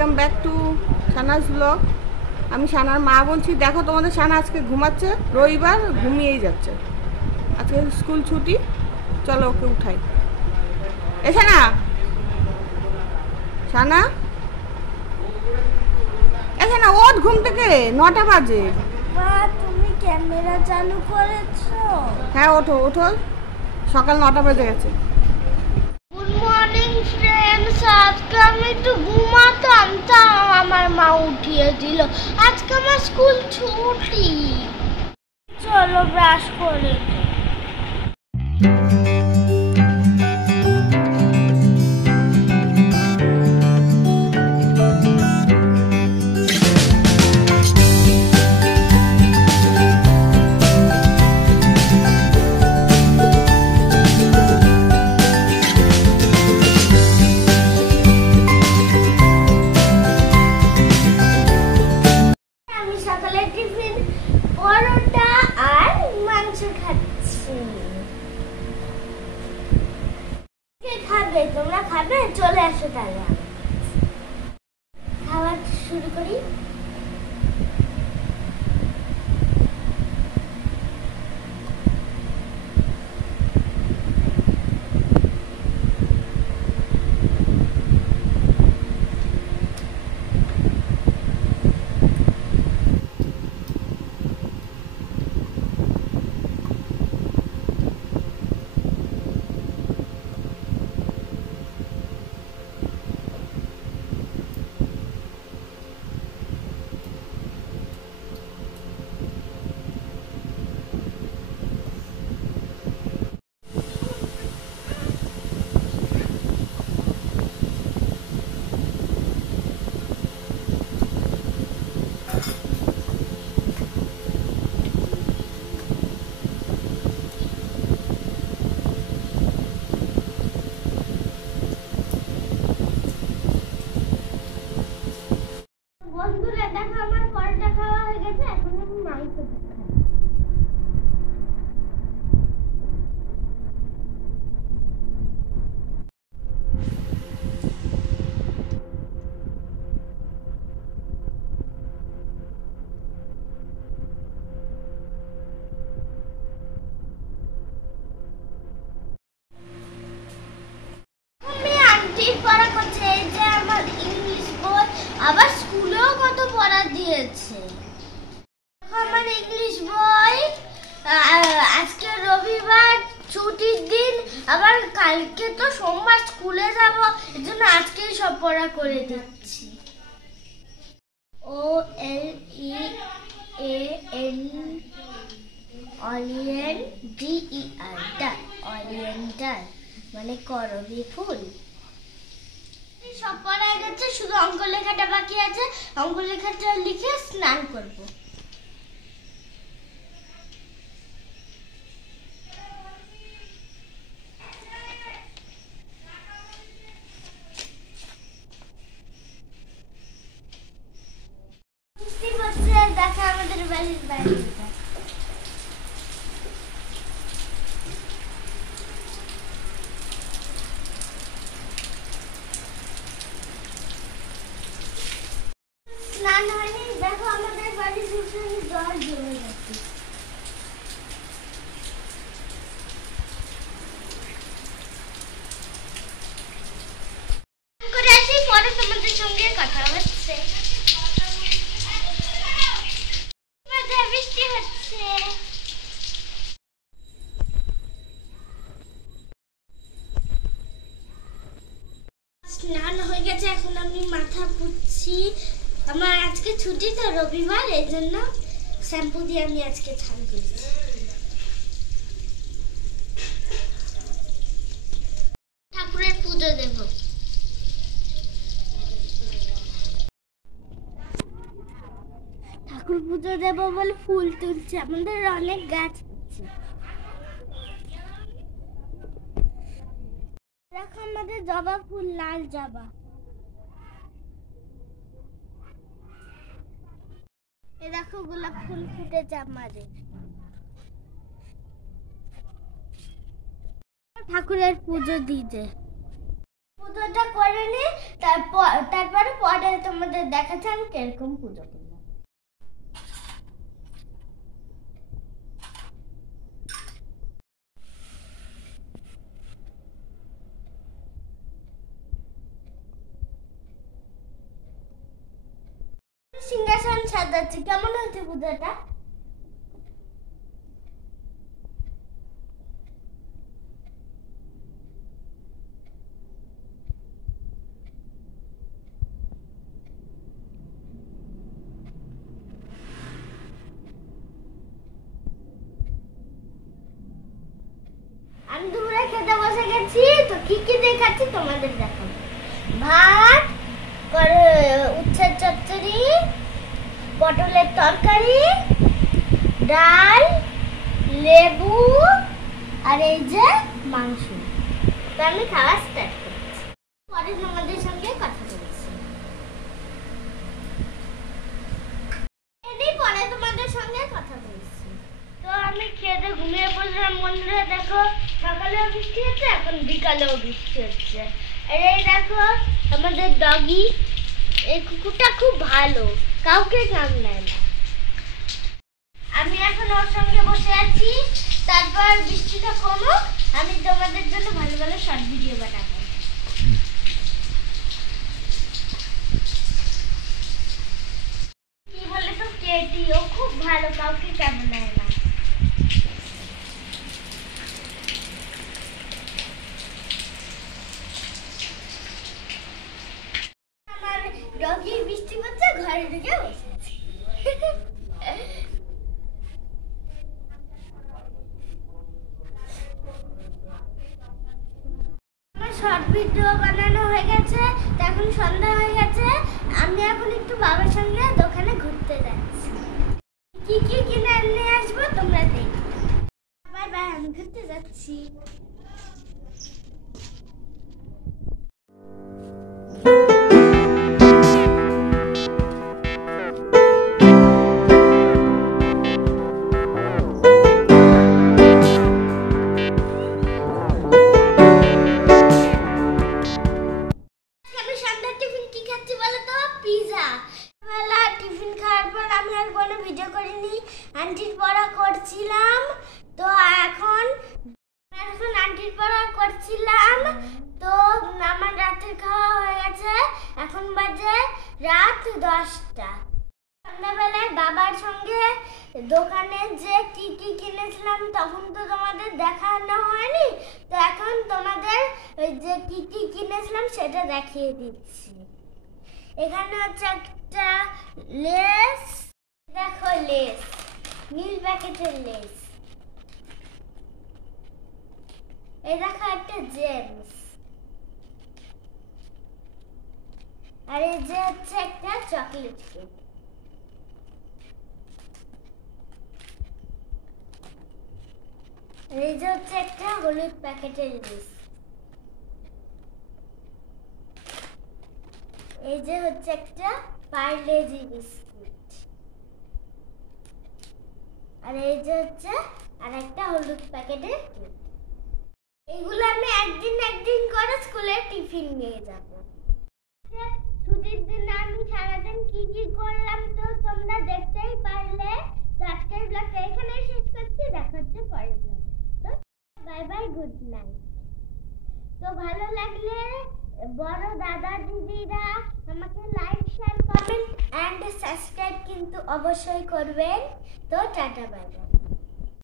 Welcome back to Sana's blog. আমি সানার মা বলছি। দেখো তোমাদের সানা আজকে ঘুমাচ্ছে, রবিবার ঘুমিয়েই যাচ্ছে। আজকে স্কুল ছুটি, চলো ওকে উঠাই। এ সানা, সানা এ সানা ওঠ ঘুম থেকে, 9টা বাজে। মা তুমি ক্যামেরা চালু করেছো? হ্যাঁ ওঠো ওঠো, সকাল 9টা বেজে গেছে। Good morning friends. আজকে আমি একটু ঘুমাতাম, তা আমার মা উঠিয়ে দিল। আজকে আমার স্কুল ছুটি। চলো ব্রাশ করে নিই। পরোটা আর মাংস খাচ্ছি। কে খাবে? তোমরা খাবে? চলে আসো তাহলে খাওয়া শুরু করি। বন্ধুরা দেখো, আমার পরোটা খাওয়া হয়ে গেছে, এখন আমি মাংস খাই। আমি আন্টির পড়া করছে, এই যে আমার ইংলিশ বই, আবার স্কুলেও কত পড়া দিয়েছে। আমার ইংলিশ বই, আজকে রবিবার ছুটির দিন, আবার কালকে তো সোমবার স্কুলে যাব, এজন্য আজকেই সব পড়া করে দিচ্ছি। OLEANDER, অলিয়েন্ডার মানে করবী ফুল। সব পড়া গেছে, শুধু অঙ্ক লেখাটা বাকি আছে। অঙ্ক লেখাটা লিখে স্নান করব। দেখা আমাদের বাড়ির বাড়িটা। স্নান হয়নি, দেখো আমাদের বাড়ির উঠোনে জল জমে গেছে। করে আসি, পরে তোমাদের সঙ্গে কথা হচ্ছে। বৃষ্টি হচ্ছে। স্নান হয়ে গেছে, এখন আমি মাথা পুচ্ছি। আমার আজকে ছুটি তো, রবিবার, এই জন্য শ্যাম্পু দিয়ে আমি আজকে স্নান করছি। ঠাকুরের পুজো দেব। ঠাকুর পুজো দেব বলে ফুল তুলছে, আমাদের অনেক গাছ আছে। দেখো আমাদের জবা ফুল, লাল জবা। এ দেখো গোলাপ ফুল ফুটেছে আমাদের। ঠাকুরের পুজো দিতে পুজোটা করে নি, তারপরে পরে তোমাদের দেখাচ্ছি আমি কিরকম পুজো করলাম। সিংহাসন সাজাচ্ছি, কেমন হয়েছে পুজোটা? আমি দুপুরে খেতে বসে গেছি, তো কি কি দেখাচ্ছি তোমাদের দেখাবো। ভাত, উচ্ছের চচ্চড়ি, পটলের তরকারি, ডাল, লেবু আর এই যে মাংস। তো আমি খাওয়া স্টার্ট করছি, পরে তোমাদের সঙ্গে কথা বলছি। পরে তোমাদের সঙ্গে কথা বলছি। তো আমি খেতে ঘুমিয়ে পড়লাম বন্ধুরা। দেখো সকালেও বৃষ্টি হচ্ছে, এখন বিকালেও বৃষ্টি হচ্ছে। আর এই দেখো আমাদের ডগি, এই কুকুরটা খুব ভালো, কাউকে কামড়ায় না। আমি এখন ওর সঙ্গে বসে আছি, তারপর বৃষ্টিটা কমুক, আমি তোমাদের জন্য ভালো ভালো শর্ট ভিডিও বানাবো। কি বলে তো কেটি, ও খুব ভালো, কাউকে কামড়ায় না। আমার ডগি বৃষ্টি পড়ছে, ঘরে ঢুকে বসে আছে। আমার শর্ট ভিডিও বানানো হয়ে গেছে, এখন সন্ধ্যা হয়ে গেছে। আমি এখন একটু বাবার সঙ্গে দোকানে ঘুরতে যাচ্ছি। কি কি কিনে নিয়ে আসবো তোমরা দেখো। বাই বাই, আমি ঘুরতে যাচ্ছি। আমি সন্ধ্যার টিফিন কি খাচ্ছি বলো তো? পিৎজা। বেলা টিফিন খাওয়ার পর আমি আর কোনো ভিডিও করিনি, আন্টির পড়া করছিলাম। তো এখন আন্টির পড়া করছিলাম, তো আমার রাতের খাওয়া হয়ে গেছে। এখন বাজে রাত 10টা। সন্ধ্যাবেলায় বাবার সঙ্গে দোকানে যে কি কি কিনেছিলাম তখন তো তোমাদের দেখানো হয়নি, তো এখন তোমাদের ওই যে কি কি কিনেছিলাম সেটা দেখিয়ে দিচ্ছি। এখানে হচ্ছে একটা লেস, দেখো লেস, নীল প্যাকেটের লেস। এই দেখো একটা জেমস। আর এই যে হচ্ছে একটা চকলেট কেক। এই যে হচ্ছে একটা হলুদ প্যাকেটের লেস। এই যে হচ্ছে একটা পার্লেজি বিস্কুট। আর এই যে হচ্ছে আর একটা হলুদ প্যাকেটের কেক। এগুলো আমি একদিন করে স্কুলে টিফিন নিয়ে যাব। ছুটির দিনে আমি সারাদিন কি কি করলাম তো তোমরা দেখতেই পারলে। তো আজকের ব্লগটা এখানেই শেষ করছি, দেখা হচ্ছে পরের ব্লগে। তো বাই বাই, গুড নাইট। তো ভালো লাগলে বড় দাদা দিদিরা আমাকে like, share, comment and subscribe কিন্তু অবশ্যই করবেন। তো টাটা, বাই বাই।